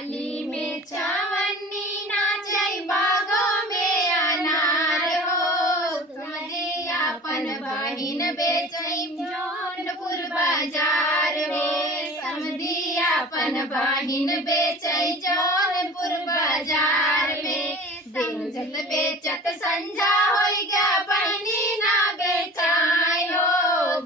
थाली में चवन्नी नाचै बागों में अनार हो। समधी अपन बहिन बेचै जौनपुर बाजार में। समधी अपन बहिन बेचै जौनपुर बाजार में। बेचत बेचत संझा होई गया बहिनी ना बेचाई हो।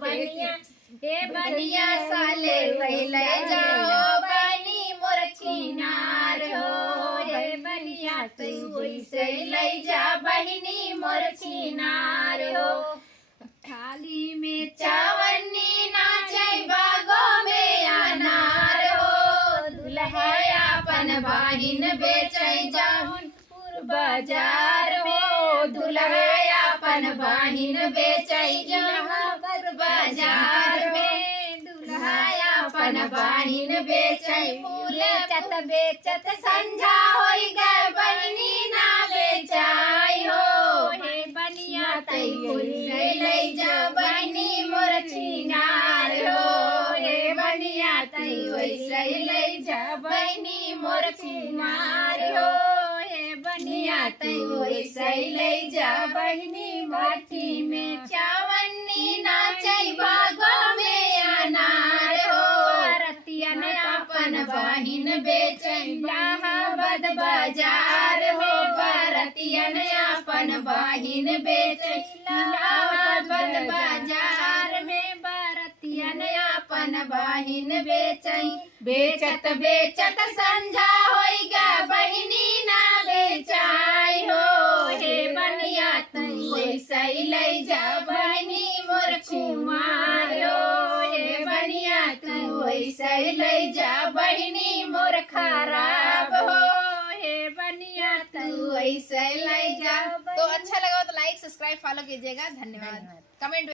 बनिया साले ले जाओ बनी मोर छिनार हो। हे बनिया तू वैसे ले जा बहिनी मोर छिनार हो। थाली में चवन्नी नाचै बागों में अनार हो। दुल्हा अपन बहिन बेचै जौनपुर बाजार हो। दुल्हा अपन बहिन बेचै जौनपुर बाजार में। अपन बहिन बेचै बेचत बेचत संझा होई गए बहिनी ना बेचाई हो। हे बनिया तू ले जा बहिनी मोर छिनार हो। हे बनिया तू वैसे ले जा बहिनी मोर छिनार हो। हे बनिया तू वैसे ले जा बहिनी माटी में चवन्नी नाचै बागों में अनार हो। अपन बहिन बेचै इलाहाबाद बाजार हो। बरतियन अपन बहिन बेचै इलाहाबाद बाजार में। बरतियन अपन बहिन बेचै बेचत बेचत संझा होई गा बहिनी ना बेचाई हो। हे बनिया तू वैसे ले जा बहिनी मोर छिनार हो। हे बनिया तू वैसे ले जा बहिनी मोर खराब हो। हे बनिया तू वैसे ले जा। तो अच्छा लगा तो लाइक सब्सक्राइब फॉलो कीजिएगा। धन्यवाद। कमेंट